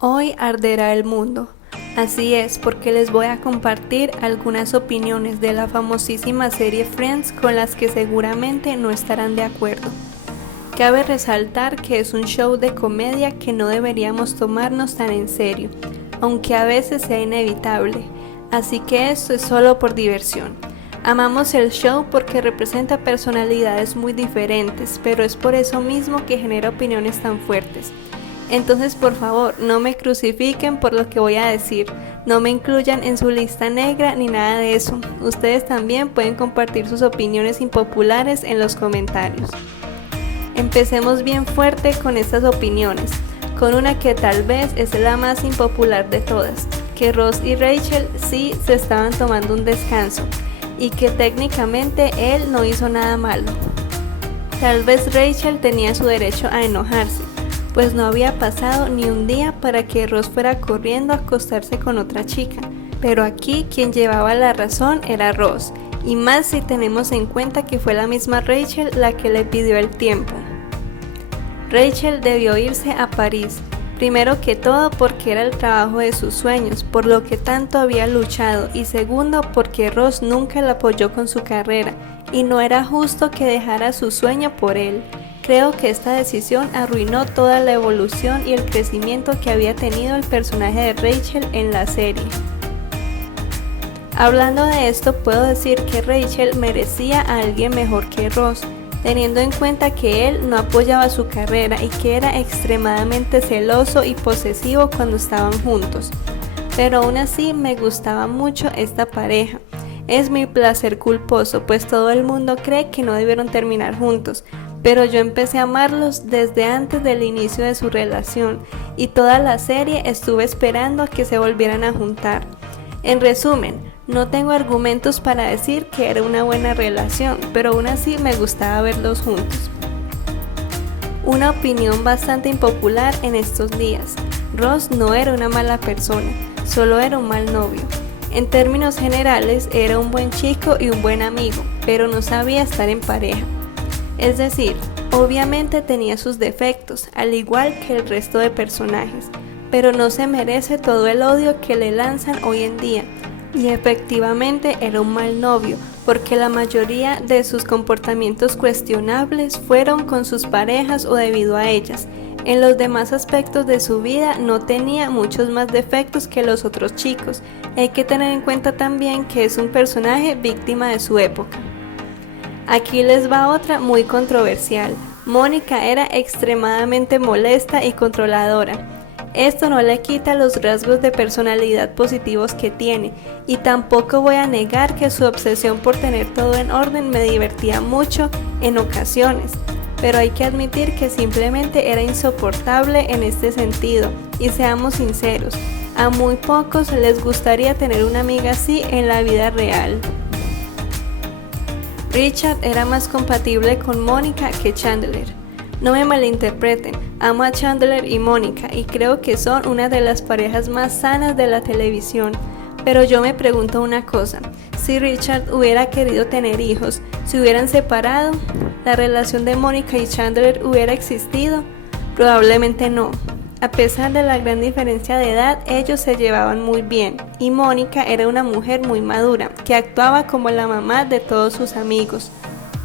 Hoy arderá el mundo. Así es, porque les voy a compartir algunas opiniones de la famosísima serie Friends con las que seguramente no estarán de acuerdo. Cabe resaltar que es un show de comedia que no deberíamos tomarnos tan en serio, aunque a veces sea inevitable, así que esto es solo por diversión. Amamos el show porque representa personalidades muy diferentes, pero es por eso mismo que genera opiniones tan fuertes. Entonces, por favor, no me crucifiquen por lo que voy a decir, no me incluyan en su lista negra ni nada de eso. Ustedes también pueden compartir sus opiniones impopulares en los comentarios. Empecemos bien fuerte con estas opiniones, con una que tal vez es la más impopular de todas, que Ross y Rachel sí se estaban tomando un descanso, y que técnicamente él no hizo nada malo. Tal vez Rachel tenía su derecho a enojarse, pues no había pasado ni un día para que Ross fuera corriendo a acostarse con otra chica, pero aquí quien llevaba la razón era Ross, y más si tenemos en cuenta que fue la misma Rachel la que le pidió el tiempo. Rachel debió irse a París, primero que todo porque era el trabajo de sus sueños, por lo que tanto había luchado, y segundo porque Ross nunca la apoyó con su carrera, y no era justo que dejara su sueño por él. Creo que esta decisión arruinó toda la evolución y el crecimiento que había tenido el personaje de Rachel en la serie. Hablando de esto, puedo decir que Rachel merecía a alguien mejor que Ross, teniendo en cuenta que él no apoyaba su carrera y que era extremadamente celoso y posesivo cuando estaban juntos. Pero aún así me gustaba mucho esta pareja. Es mi placer culposo, pues todo el mundo cree que no debieron terminar juntos, pero yo empecé a amarlos desde antes del inicio de su relación y toda la serie estuve esperando a que se volvieran a juntar. En resumen, no tengo argumentos para decir que era una buena relación, pero aún así me gustaba verlos juntos. Una opinión bastante impopular en estos días: Ross no era una mala persona, solo era un mal novio. En términos generales era un buen chico y un buen amigo, pero no sabía estar en pareja. Es decir, obviamente tenía sus defectos, al igual que el resto de personajes, pero no se merece todo el odio que le lanzan hoy en día. Y efectivamente era un mal novio, porque la mayoría de sus comportamientos cuestionables fueron con sus parejas o debido a ellas. En los demás aspectos de su vida no tenía muchos más defectos que los otros chicos. Hay que tener en cuenta también que es un personaje víctima de su época. Aquí les va otra muy controversial. Mónica era extremadamente molesta y controladora. Esto no le quita los rasgos de personalidad positivos que tiene, y tampoco voy a negar que su obsesión por tener todo en orden me divertía mucho en ocasiones, pero hay que admitir que simplemente era insoportable en este sentido, y seamos sinceros, a muy pocos les gustaría tener una amiga así en la vida real. Richard era más compatible con Mónica que Chandler. No me malinterpreten, amo a Chandler y Mónica y creo que son una de las parejas más sanas de la televisión, pero yo me pregunto una cosa: si Richard hubiera querido tener hijos, ¿se hubieran separado? ¿La relación de Mónica y Chandler hubiera existido? Probablemente no. A pesar de la gran diferencia de edad, ellos se llevaban muy bien, y Mónica era una mujer muy madura, que actuaba como la mamá de todos sus amigos,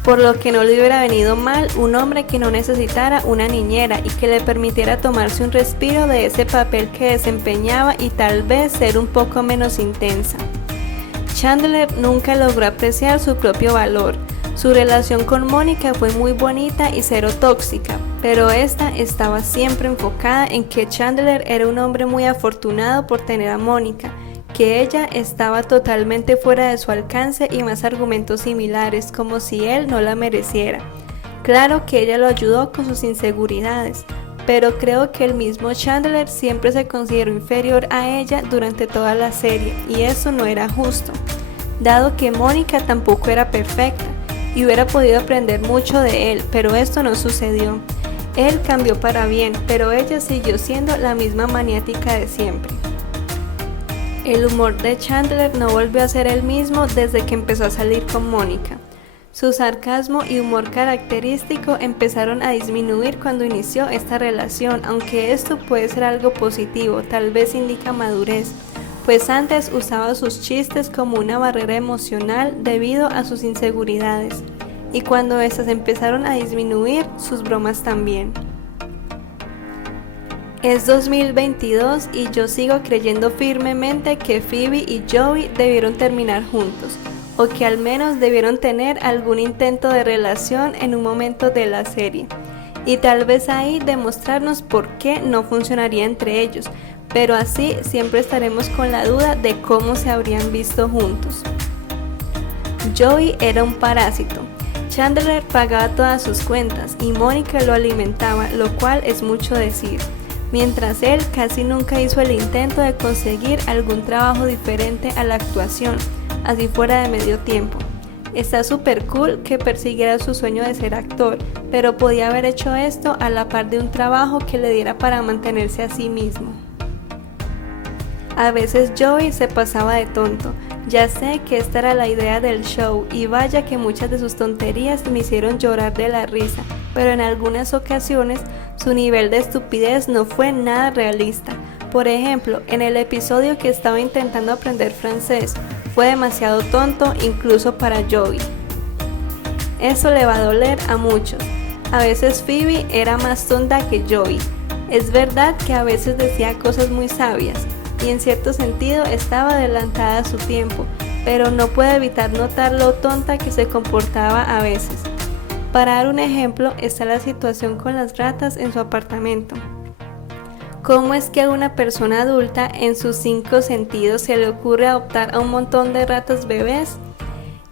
por lo que no le hubiera venido mal un hombre que no necesitara una niñera y que le permitiera tomarse un respiro de ese papel que desempeñaba y tal vez ser un poco menos intensa. Chandler nunca logró apreciar su propio valor. Su relación con Mónica fue muy bonita y cero tóxica, pero esta estaba siempre enfocada en que Chandler era un hombre muy afortunado por tener a Mónica, que ella estaba totalmente fuera de su alcance y más argumentos similares, como si él no la mereciera. Claro que ella lo ayudó con sus inseguridades, pero creo que el mismo Chandler siempre se consideró inferior a ella durante toda la serie, y eso no era justo, dado que Mónica tampoco era perfecta, y hubiera podido aprender mucho de él, pero esto no sucedió. Él cambió para bien, pero ella siguió siendo la misma maniática de siempre. El humor de Chandler no volvió a ser el mismo desde que empezó a salir con Mónica. Su sarcasmo y humor característico empezaron a disminuir cuando inició esta relación, aunque esto puede ser algo positivo, tal vez indica madurez, pues antes usaba sus chistes como una barrera emocional debido a sus inseguridades, y cuando estas empezaron a disminuir, sus bromas también. Es 2022 y yo sigo creyendo firmemente que Phoebe y Joey debieron terminar juntos, o que al menos debieron tener algún intento de relación en un momento de la serie, y tal vez ahí demostrarnos por qué no funcionaría entre ellos, pero así siempre estaremos con la duda de cómo se habrían visto juntos. Joey era un parásito. Chandler pagaba todas sus cuentas y Mónica lo alimentaba, lo cual es mucho decir, mientras él casi nunca hizo el intento de conseguir algún trabajo diferente a la actuación, así fuera de medio tiempo. Está súper cool que persiguiera su sueño de ser actor, pero podía haber hecho esto a la par de un trabajo que le diera para mantenerse a sí mismo. A veces Joey se pasaba de tonto. Ya sé que esta era la idea del show y vaya que muchas de sus tonterías me hicieron llorar de la risa, pero en algunas ocasiones su nivel de estupidez no fue nada realista. Por ejemplo, en el episodio que estaba intentando aprender francés, fue demasiado tonto incluso para Joey. Eso le va a doler a muchos. A veces Phoebe era más tonta que Joey. Es verdad que a veces decía cosas muy sabias, y en cierto sentido estaba adelantada a su tiempo, pero no puedo evitar notar lo tonta que se comportaba a veces. Para dar un ejemplo, está la situación con las ratas en su apartamento. ¿Cómo es que a una persona adulta en sus 5 sentidos se le ocurre adoptar a un montón de ratas bebés?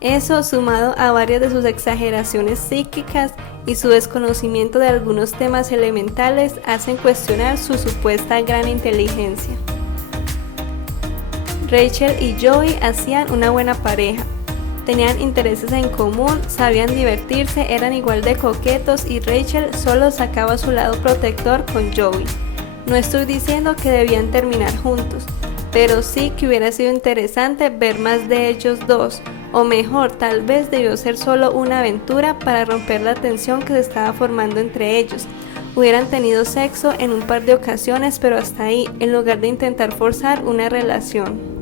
Eso, sumado a varias de sus exageraciones psíquicas y su desconocimiento de algunos temas elementales, hacen cuestionar su supuesta gran inteligencia. Rachel y Joey hacían una buena pareja. Tenían intereses en común, sabían divertirse, eran igual de coquetos y Rachel solo sacaba su lado protector con Joey. No estoy diciendo que debían terminar juntos, pero sí que hubiera sido interesante ver más de ellos dos, o mejor, tal vez debió ser solo una aventura para romper la tensión que se estaba formando entre ellos. Hubieran tenido sexo en un par de ocasiones, pero hasta ahí, en lugar de intentar forzar una relación.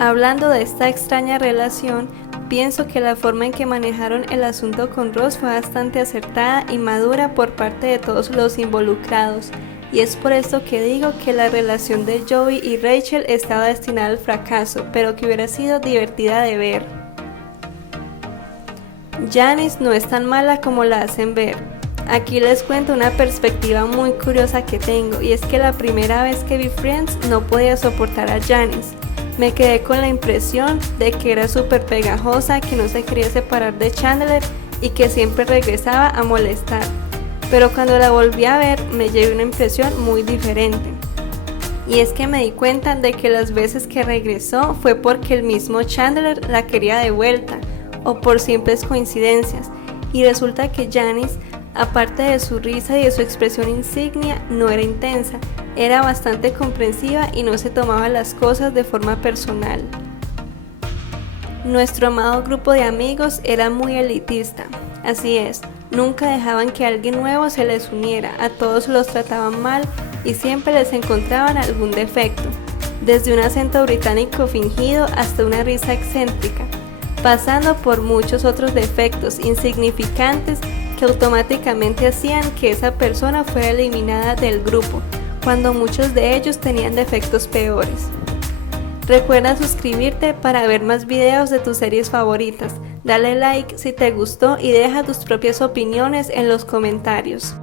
Hablando de esta extraña relación, pienso que la forma en que manejaron el asunto con Ross fue bastante acertada y madura por parte de todos los involucrados, y es por esto que digo que la relación de Joey y Rachel estaba destinada al fracaso, pero que hubiera sido divertida de ver. Janice no es tan mala como la hacen ver. Aquí les cuento una perspectiva muy curiosa que tengo, y es que la primera vez que vi Friends no podía soportar a Janice. Me quedé con la impresión de que era súper pegajosa, que no se quería separar de Chandler y que siempre regresaba a molestar. Pero cuando la volví a ver me llevé una impresión muy diferente. Y es que me di cuenta de que las veces que regresó fue porque el mismo Chandler la quería de vuelta, o por simples coincidencias. Y resulta que Janice, aparte de su risa y de su expresión insignia, no era intensa. Era bastante comprensiva y no se tomaba las cosas de forma personal. Nuestro amado grupo de amigos era muy elitista, así es, nunca dejaban que alguien nuevo se les uniera, a todos los trataban mal y siempre les encontraban algún defecto, desde un acento británico fingido hasta una risa excéntrica, pasando por muchos otros defectos insignificantes que automáticamente hacían que esa persona fuera eliminada del grupo, cuando muchos de ellos tenían defectos peores. Recuerda suscribirte para ver más videos de tus series favoritas, dale like si te gustó y deja tus propias opiniones en los comentarios.